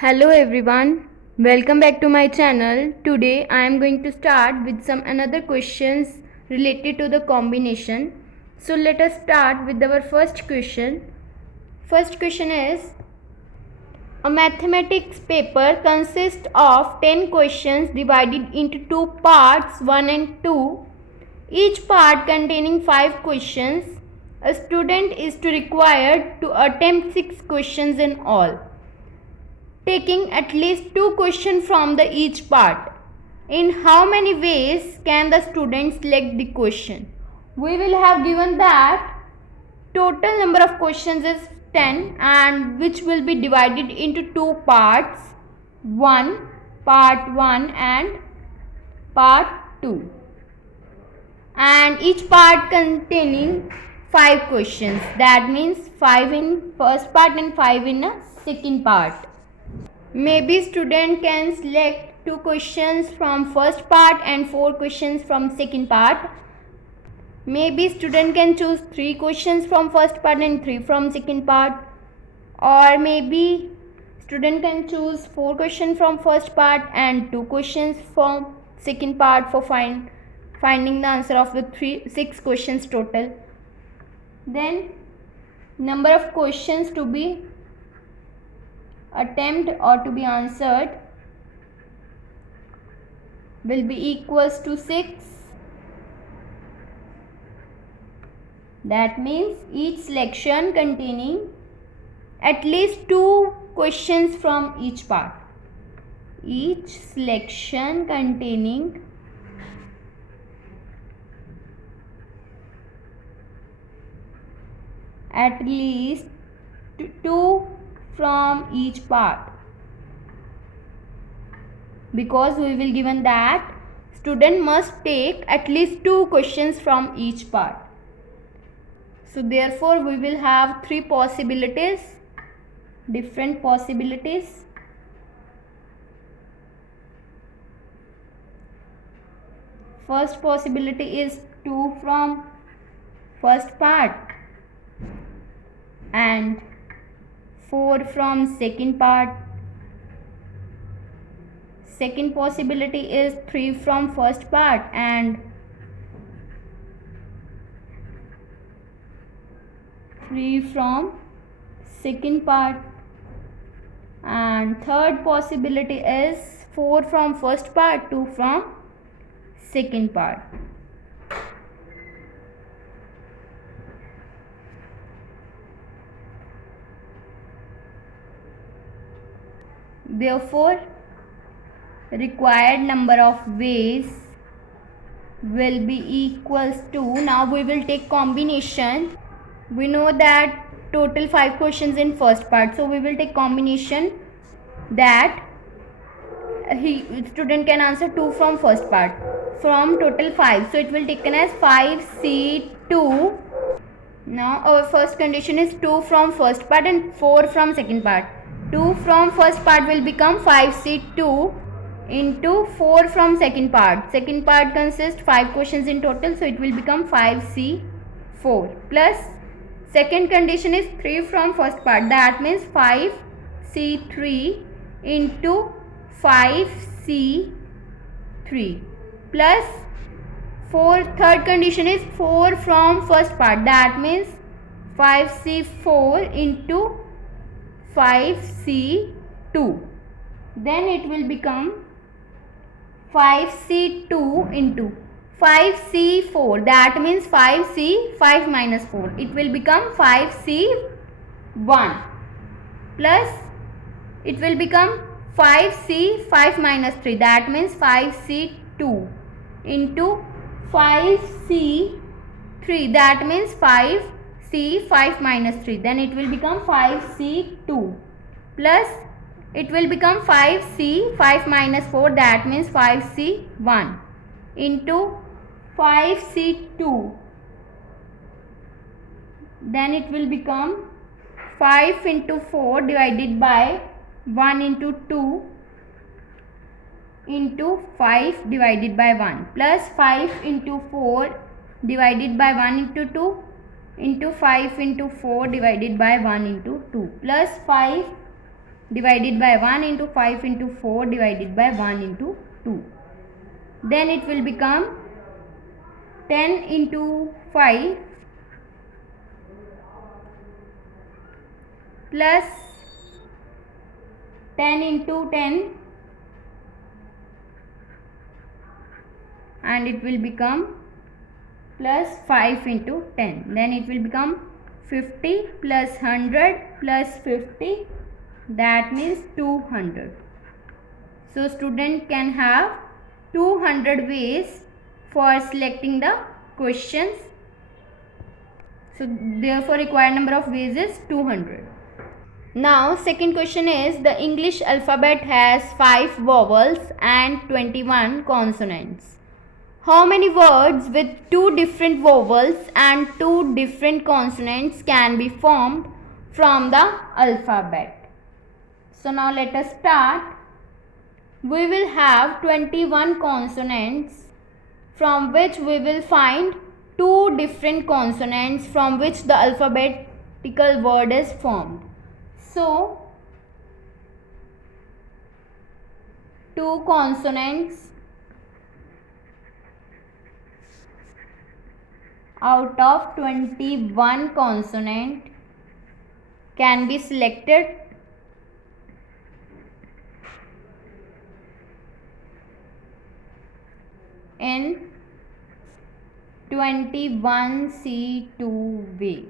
Hello everyone, welcome back to my channel. Today I am going to start with some another questions related to the combination. So let us start with our first question. First question is, a mathematics paper consists of 10 questions divided into two parts 1 and 2, each part containing 5 questions. A student is required to attempt 6 questions in all, taking at least 2 questions from the each part. In how many ways can the student select the question? We will have given that total number of questions is 10 and which will be divided into two parts, part 1 and part 2, and each part containing 5 questions. That means 5 in first part and 5 in a second part. Maybe student can select 2 questions from first part and 4 questions from second part. Maybe student can choose 3 questions from first part and 3 from second part. Or maybe student can choose 4 questions from first part and 2 questions from second part for finding the answer of the 6 questions total. Then number of questions to be attempt or to be answered will be equals to 6. That means each selection containing at least 2 questions from each part. Each selection containing at least 2 from each part, because we will given that student must take at least 2 questions from each part. So therefore we will have 3 possibilities, different possibilities. First possibility is 2 from first part and 4 from second part. Second possibility is 3 from first part and 3 from second part. And third possibility is 4 from first part, 2 from second part. Therefore, required number of ways will be equals to, now we will take combination. We know that total 5 questions in first part, so we will take combination that student can answer 2 from first part from total 5, so it will taken as 5C2. Now our first condition is 2 from first part and 4 from second part. 2 from first part will become 5C2 into 4 from second part. Second part consists 5 questions in total, so it will become 5C4 plus second condition is 3 from first part, that means 5C3 into 5C3 plus third condition is 4 from first part, that means 5C4 into 5C2. Then it will become 5C2 into 5C4, that means 5C 5 minus 4, it will become 5C1 plus it will become 5C 5 minus 3, that means 5C2 into 5C3, that means 5C 5 minus 3, then it will become 5C2 plus it will become 5C 5 minus 4, that means 5C1 into 5C2, then it will become 5 into 4 divided by 1 into 2 into 5 divided by 1 plus 5 into 4 divided by 1 into 2 into 5 into 4 divided by 1 into 2 plus 5 divided by 1 into 5 into 4 divided by 1 into 2. Then it will become 10 into 5 plus 10 into 10, and it will become plus 5 into 10. Then it will become 50 plus 100 plus 50, that means 200. So student can have 200 ways for selecting the questions. So therefore required number of ways is 200. Now second question is, the English alphabet has 5 vowels and 21 consonants. How many words with 2 different vowels and 2 different consonants can be formed from the alphabet? So now let us start. We will have 21 consonants, from which we will find 2 different consonants from which the alphabetical word is formed. So 2 consonants out of 21 consonant can be selected in 21C2 ways,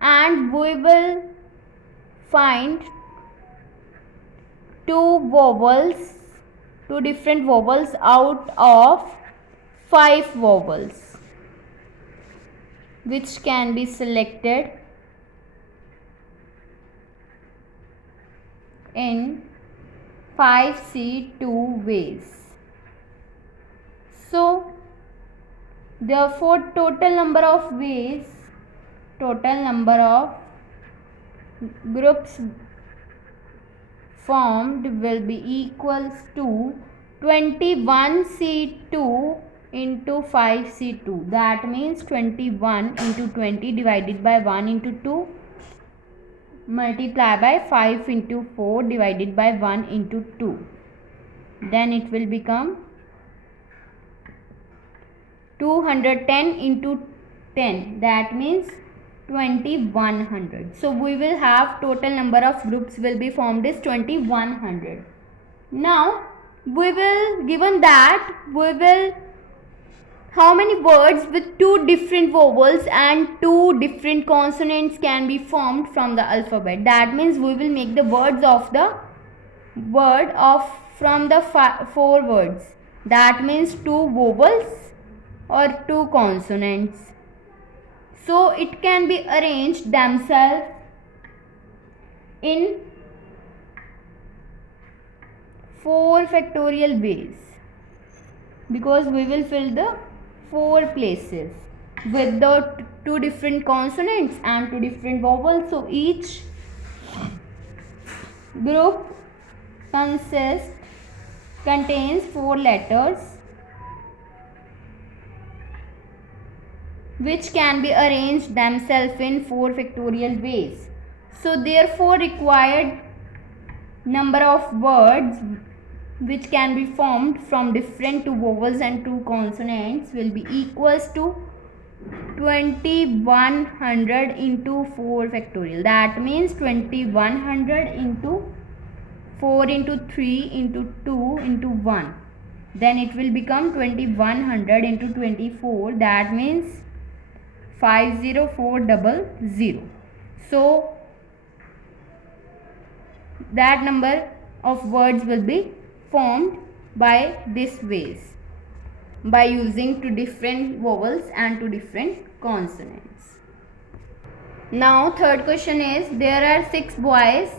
and we will find 2 different vowels out of 5 vowels, which can be selected in 5C2 ways. So therefore total number of groups formed will be equals to 21C2 into 5C2. That means 21 into 20 divided by 1 into 2 multiply by 5 into 4 divided by 1 into 2. Then it will become 210 into 10, that means 2100. So we will have total number of groups will be formed is 2100. Now we will, given that we will, how many words with 2 different vowels and 2 different consonants can be formed from the alphabet? That means we will make the words of the word of from the 4 words. That means 2 vowels or 2 consonants. So it can be arranged themselves in 4 factorial ways, because we will fill the 4 places with the 2 different consonants and 2 different vowels. So each group contains 4 letters, which can be arranged themselves in 4 factorial ways. So therefore required number of words which can be formed from different 2 vowels and 2 consonants will be equals to 2100 into 4 factorial. That means 2100 into 4 into 3 into 2 into 1. Then it will become 2100 into 24. That means 50400. So that number of words will be formed by this ways, by using 2 different vowels and 2 different consonants. Now third question is, there are 6 boys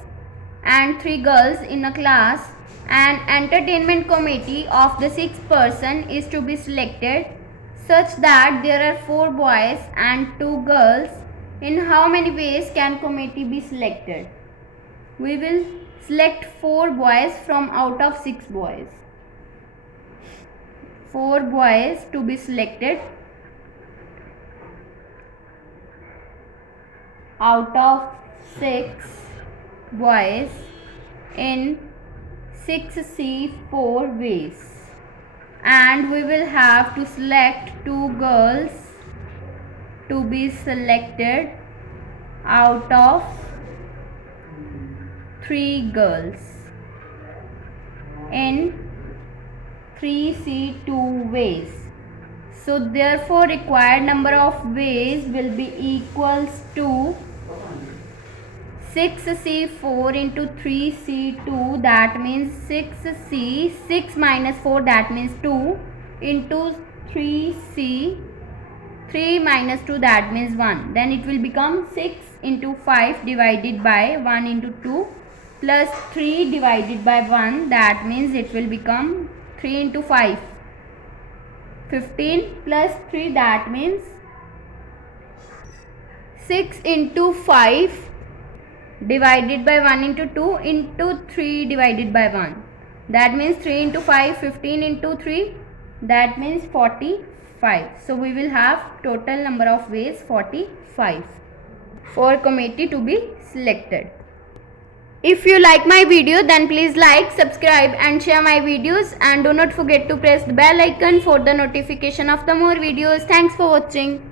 and 3 girls in a class. An entertainment committee of the 6th person is to be selected such that there are 4 boys and 2 girls. In how many ways can committee be selected? We will select 4 boys from out of 6 boys. 4 boys to be selected out of 6 boys in 6C4 ways, and we will have to select 2 girls to be selected out of 3 girls in 3C2 ways. So therefore required number of ways will be equals to 6C4 into 3C2, that means 6C, 6 minus 4, that means 2, into 3C, 3 minus 2, that means 1. Then it will become 6 into 5 divided by 1 into 2 plus 3 divided by 1, that means it will become 3 into 5. 15 plus 3, that means 6 into 5 divided by 1 into 2 into 3 divided by 1, that means 3 into 5, 15 into 3, that means 45. So we will have total number of ways 45 for committee to be selected. If you like my video, then please like, subscribe and share my videos, and do not forget to press the bell icon for the notification of the more videos. Thanks for watching.